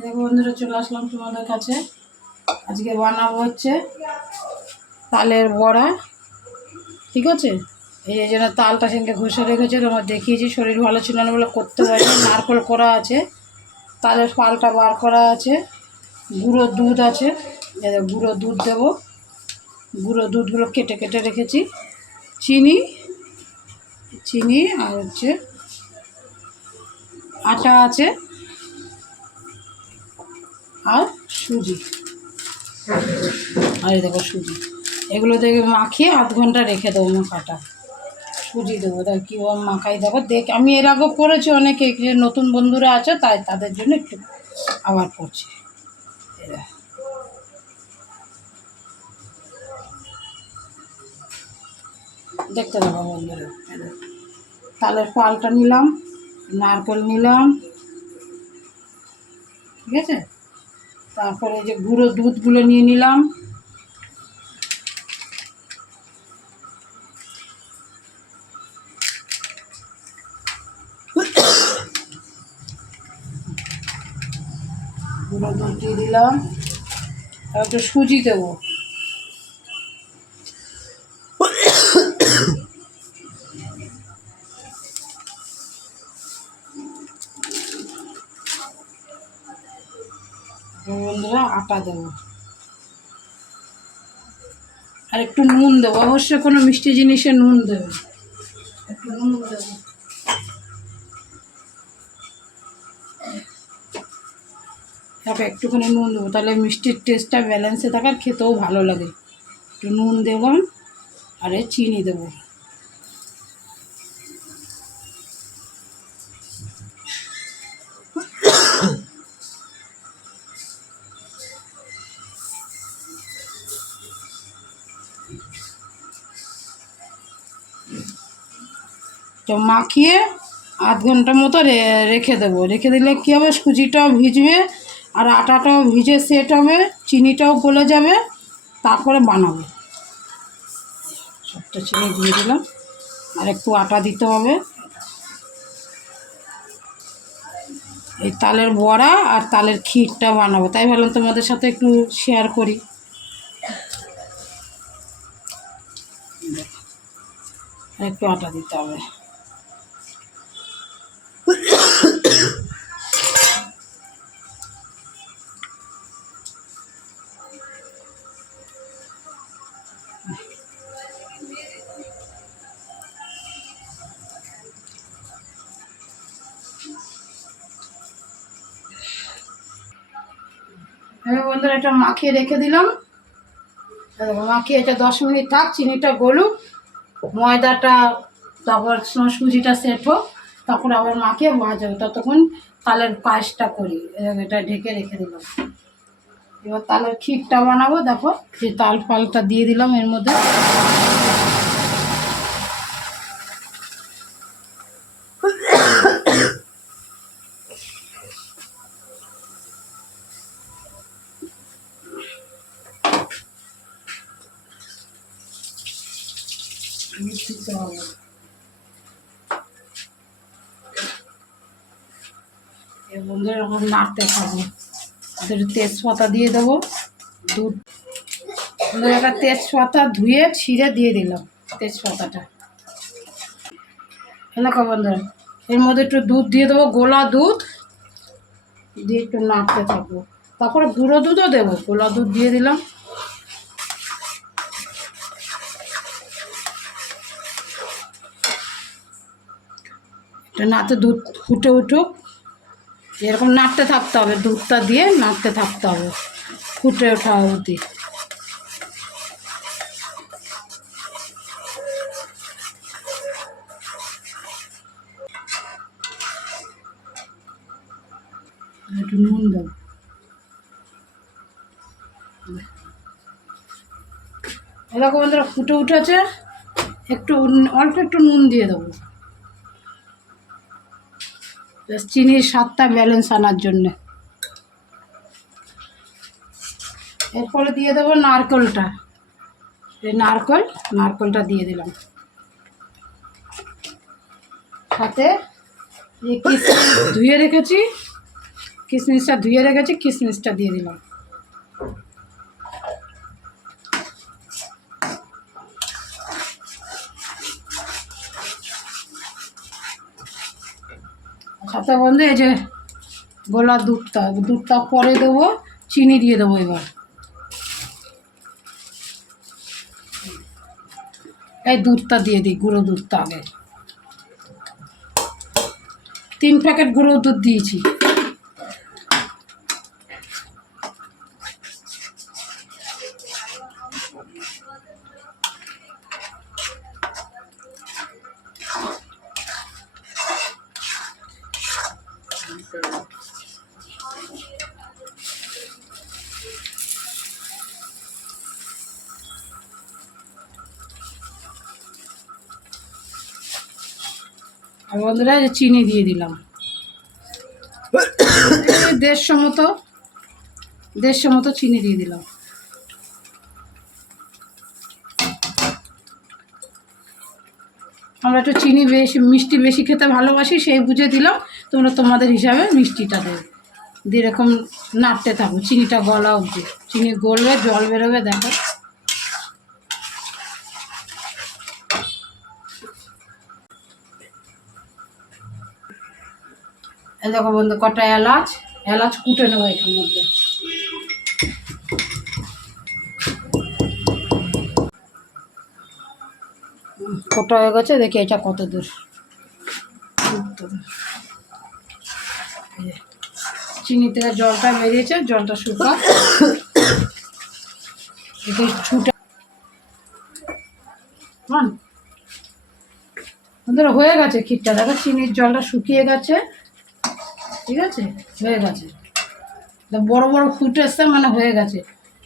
দেখো বন্ধুরা চলে আসলাম তোমাদের কাছে। আজকে বানাবো হচ্ছে তালের বড়া, ঠিক আছে? এই জন্য তালটা সেদিনকে ঘষে রেখেছে তোমার দেখিয়েছি, শরীর ভালো ছিল না বলে করতে পারিনি, নারকল করা আছে, তালের পালটা বার করা আছে, গুঁড়ো দুধ আছে গুঁড়ো দুধ দেবো, গুঁড়ো দুধগুলো কেটে কেটে রেখেছি, চিনি চিনি আর হচ্ছে আটা আছে আর সুজি। আর দেখো সুজি। এগুলো দেখে মাখিয়ে আধ ঘণ্টা রেখে দেবো মাখাটা। সুজি দেবো। দেখ কীভাবে মাখাই। দেবো দেখ, আমি এর আগেও করেছি অনেকে নতুন বন্ধুরা আছে, তাই তাদের জন্য একটু আবার এই দেখতে দেবো বন্ধুরা। দেখো। তালের পালটা নিলাম, নারকেল নিলাম। ঠিক আছে? তারপরে যে গুঁড়ো দুধগুলো নিয়ে নিলাম। গুঁড়ো দুধ দিয়ে দিলাম। একটু সুজি দেবো। বন্ধুরা, আটা দেবো। আর একটু নুন দেবো। অবশ্যই কোনো মিষ্টি জিনিসে নুন দেবে। একটু নুন দেবো। তারপর একটুখানি নুন দেবো। তাহলে মিষ্টির টেস্টটা ব্যালেন্সে থাকে আর খেতেও ভালো লাগে। একটু নুন দেবো আর চিনি দেবো। তো মাখিয়ে আধ ঘণ্টা মতো রেখে দেবো। রেখে দিলে কী হবে? সুজিটাও ভিজবে, আর আটাটাও ভিজে সেট হবে, চিনিটাও গলে যাবে, তারপরে বানাবো। সবটা চিনি দিয়ে দিলাম। আর একটু আটা দিতে হবে। এই তালের বড়া আর তালের ক্ষীরটা বানাবো। তাই ভাবলাম তোমাদের সাথে একটু শেয়ার করি। একটু আটা দিতে হবে। বন্ধুরা এটা মাখিয়ে রেখে দিলাম। মাখিয়ে এটা দশ মিনিট থাক, চিনিটা গলুক। ময়দাটা, তারপর সুজিটা সেট হোক তখন আবার মাখিয়ে ভাজা ততক্ষণ তালের পায়েসটা করি। এটা ঢেকে রেখে দিলাম। এবার তালের ক্ষীরটা বানাবো। দেখো, যে তাল ফালটা দিয়ে দিলাম এর মধ্যে দিতে হবে এই এরকম নাড়তে খাব একটু তেজপাতা দিয়ে দেবো, দুধ। একটা তেজপাতা ধুয়ে ছিঁড়ে দিয়ে দিলাম তেজপাতাটা। এলাকা বন্ধুরা, এর মধ্যে একটু দুধ দিয়ে দেবো, গোলা দুধ। দিয়ে একটু নাড়তে থাকব তারপরে গুঁড়ো দুধও দেবো, গোলা দুধ দিয়ে দিলাম। এটা নাতে দুধ ফুটে উঠুক। এরকম নাড়তে থাকতে হবে, দুধটা দিয়ে নাড়তে থাকতে হবে, ফুটে ওঠা অবধি। একটু নুন দেবো। এরকম বন্ধুরা, ফুটে উঠেছে, একটু অল্প একটু নুন দিয়ে দেবো। চিনির স্বাদটা ব্যালেন্স আনার জন্য। এরপরে দিয়ে দেবো নারকেলটা। এই নারকেল, নারকেলটা দিয়ে দিলাম। সাথে ধুয়ে রেখেছি কিশমিশটা ধুয়ে রেখেছি কিশমিশটা দিয়ে দিলাম। সাথে বন্ধু এই যে গোলা দুধটা দুধটা পরে দেবো, চিনি দিয়ে দেবো এবার। এই দুধটা দিয়ে দিই, গুঁড়ো দুধটা আগে। তিন প্যাকেট গুঁড়ো দুধ দিয়েছি। বন্ধুরা চিনি দিয়ে দিলাম। দেড়শো মতো দেড়শো মতো চিনি দিয়ে দিলাম। আমরা একটু চিনি বেশি, মিষ্টি বেশি খেতে ভালোবাসি, সেই বুঝে দিলাম। তোমরা তোমাদের হিসাবে মিষ্টিটা দেবে। দিয়ে এরকম নাড়তে থাকো, চিনিটা গলা অবধি। চিনি গলবে, জল বেরোবে, দেখো। দেখো বন্ধু, কটা এলাচ? এলাচ কুটে নেব এখানের মধ্যে। কটা হয়ে গেছে? দেখি এটা কত দূর। চিনি থেকে জলটা বেরিয়েছে, জলটা শুকা। একে ছুটে হয়ে গেছে ক্ষীরটা। দেখো, চিনির জলটা শুকিয়ে গেছে। ঠিক আছে? হয়ে গেছে। বড় বড় ফুটে এসছে মানে হয়ে গেছে।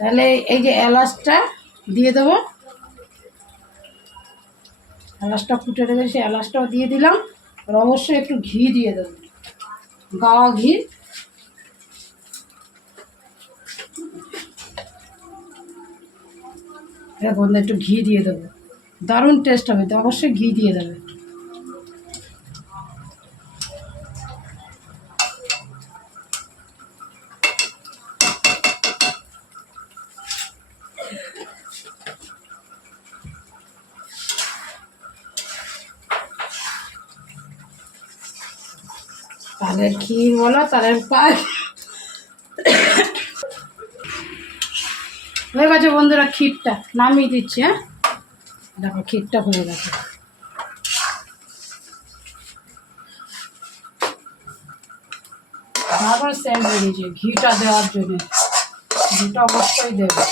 তাহলে এই যে এলাচটা দিয়ে দেবো। এলাচটা ফুটে রেখেছি এলাচটাও দিয়ে দিলাম। আর অবশ্যই একটু ঘি দিয়ে দেবো। গাওয়া ঘি। বন্ধু একটু ঘি দিয়ে দেবো। দারুণ টেস্ট হবে, তো অবশ্যই ঘি দিয়ে দেবে। তালের ক্ষীর বলো পায়েস হয়ে গেছে বন্ধুরা ক্ষীরটা। নামিয়ে দিচ্ছি হ্যাঁ? দেখো, ক্ষীরটা হয়ে গেছে। তারপর সেম বেরিয়েছে ঘিটা দেওয়ার জন্য। ঘিটা অবশ্যই দেবে।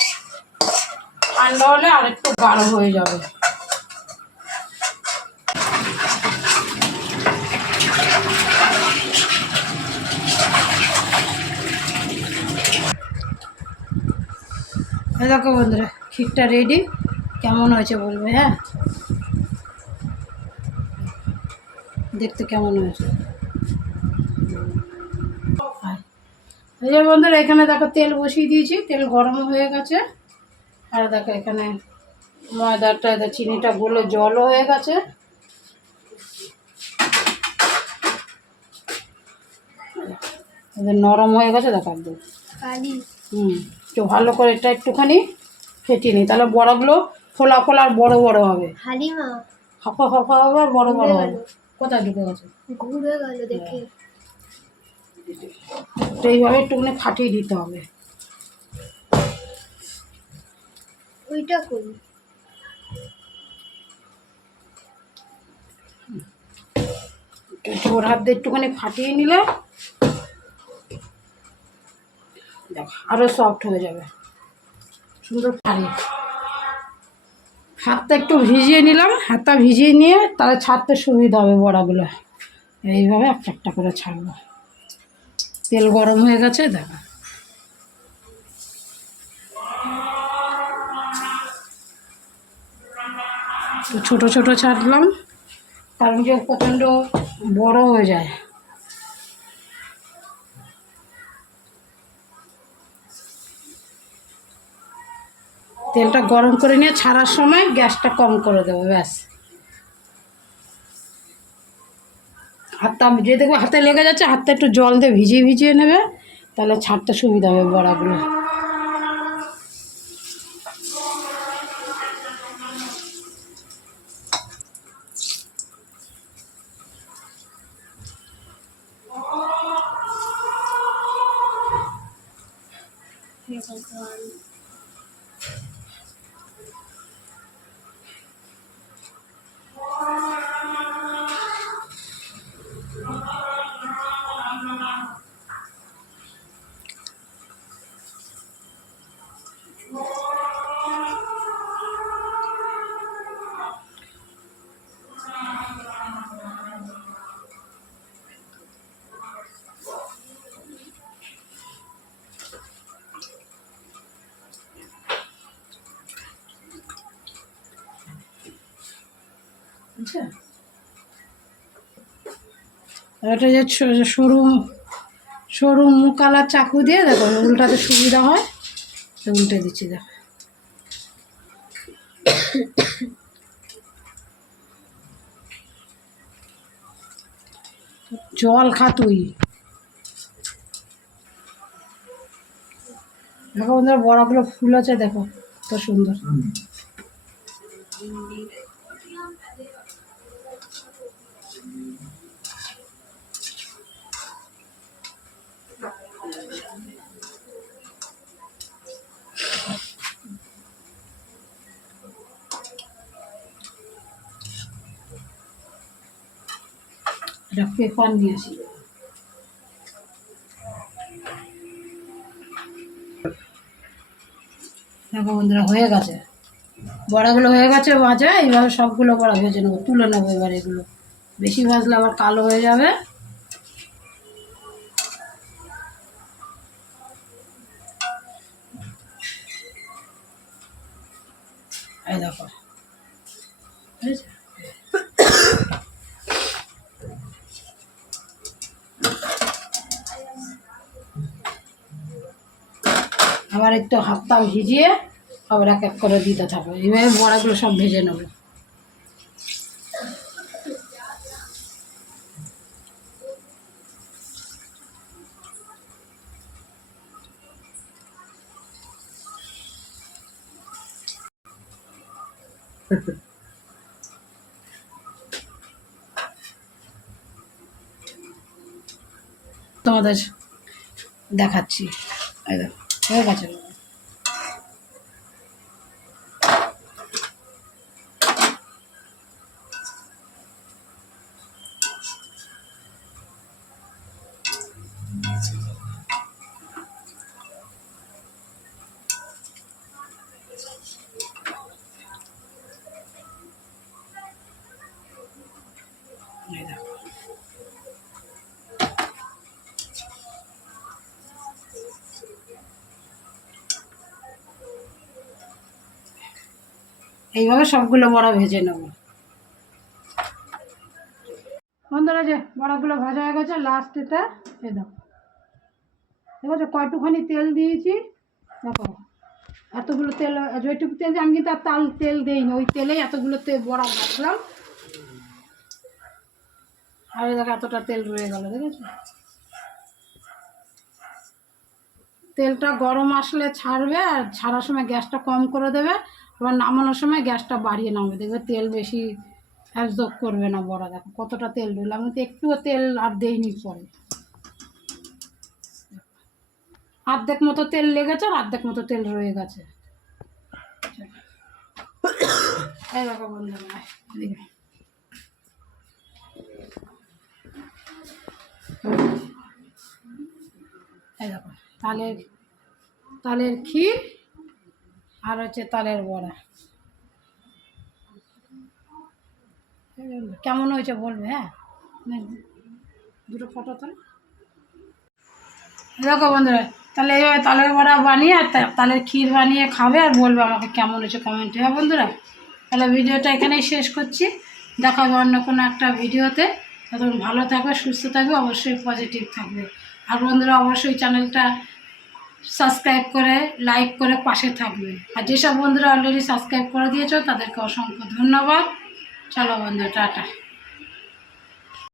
ঠান্ডা হলে আর একটু গাঢ় হয়ে যাবে। দেখো বন্ধুরা ক্ষীরটা রেডি কেমন হয়েছে বলবে হ্যাঁ? দেখতে কেমন হয়েছে? এই যে বন্ধুরা এখানে দেখো তেল বসিয়ে দিয়েছি তেল গরম হয়ে গেছে। আর দেখো এখানে ময়দাটা চিনিটা গলে জলও হয়ে গেছে। নরম হয়ে গেছে দেখো একদম। হুম। একটু ভালো করে এটা একটুখানি ফেটিয়ে নিই। তাহলে বড়গুলো ফোলা ফোলা আর বড় বড় হবে। হাফা হাফা হবে আর বড় বড় হবে। কোথায় ঢুকে গেছে? ঘুরে গেল দেখে। তো এইভাবে একটুখানি ফাটিয়ে দিতে হবে। ওইটা করি। জোর হাত দিয়ে একটুখানি ফাটিয়ে নিলে দেখো আরও সফট হয়ে যাবে। সুন্দর ফাড়ি হাতটা একটু ভিজিয়ে নিলাম। হাতটা ভিজিয়ে নিয়ে তাহলে ছাড়তে সুবিধা হবে বড়াগুলো। এইভাবে একটা একটা করে ছাড়বো। তেল গরম হয়ে গেছে, দেখো। ছোটো ছোটো ছাড়লাম, কারণ যে প্রচণ্ড বড় হয়ে যায়। তেলটা গরম করে নিয়ে ছাড়ার সময় গ্যাসটা কম করে দেবো, ব্যাস। হাতটা যে দেখবে হাতে লেগে যাচ্ছে, হাতটা একটু জল দিয়ে ভিজিয়ে ভিজিয়ে নেবে, তাহলে ছাড়তে সুবিধা হবে বড়াগুলো। হে ভগবান বুঝছে এটা যে সরু সরু মুকালার চাকু দিয়ে দেখো, উল্টাতে সুবিধা হয়, তো উল্টে দিচ্ছি, দেখো। জল খা তুই দেখো বন্ধুরা, বড়াগুলো ফুল আছে, দেখো, কত সুন্দর। এটা পেপার নিয়ে আসি। দেখো বন্ধুরা, হয়ে গেছে। বড়াগুলো হয়ে গেছে, ভাজা। এইভাবে সবগুলো বড়া ভেজে নেব, তুলে নেব এবার এগুলো। বেশি ভাজলে আবার কালো হয়ে যাবে। আবার একটু হাতটা ভিজিয়ে আবার এক এক করে দিতে থাকব এইভাবে বড়াগুলো সব ভেজে নেব। তোমাদের দেখাচ্ছি। এই দেখো, হয়ে গেছে এই এইভাবে সবগুলো বড়া ভেজে নেব। বন্ধুরা যে বড়াগুলো ভাজা হয়ে গেছে লাস্ট এটা এ ঠিক আছে কয়টুখানি তেল দিয়েছি। দেখো, এতগুলো তেল যেটুকু তেল আমি কিন্তু আর তাল তেল দিই না ওই তেলেই এতগুলো তেল বড়া ভাজলাম। আর দেখো এতটা তেল রয়ে গেল, দেখেছ? তেলটা গরম আসলে ছাড়বে, আর ছাড়ার সময় গ্যাসটা কম করে দেবে। এবার নামানোর সময় গ্যাসটা বাড়িয়ে নামবে দেখবে তেল বেশি অ্যাবজর্ব করবে না বড়া, দেখো কতটা তেল দিলাম আমি তো একটুও তেল আর দেইনি পরে। অর্ধেক মতো তেল লেগেছে আর অর্ধেক মতো তেল রয়ে গেছে। তালের তালের ক্ষীর আর হচ্ছে তালের বড়া। কেমন হয়েছে বলবে হ্যাঁ? মানে দুটো ফটো তো দেখো বন্ধুরা, তাহলে এইভাবে তালের বড়া বানিয়ে আর তালের ক্ষীর বানিয়ে খাবে আর বলবে আমাকে কেমন হয়েছে কমেন্টে হ্যাঁ বন্ধুরা? তাহলে ভিডিওটা এখানেই শেষ করছি। দেখা হবে অন্য কোনো একটা ভিডিওতে। তখন ভালো থাকবে, সুস্থ থাকবে, অবশ্যই পজিটিভ থাকবে। আর বন্ধুরা, অবশ্যই চ্যানেলটা সাবস্ক্রাইব করে লাইক করে পাশে থাকবে। আর যেসব বন্ধুরা অলরেডি সাবস্ক্রাইব করে দিয়েছ, তাদেরকে অসংখ্য ধন্যবাদ। চলো বন্ধু টাটা।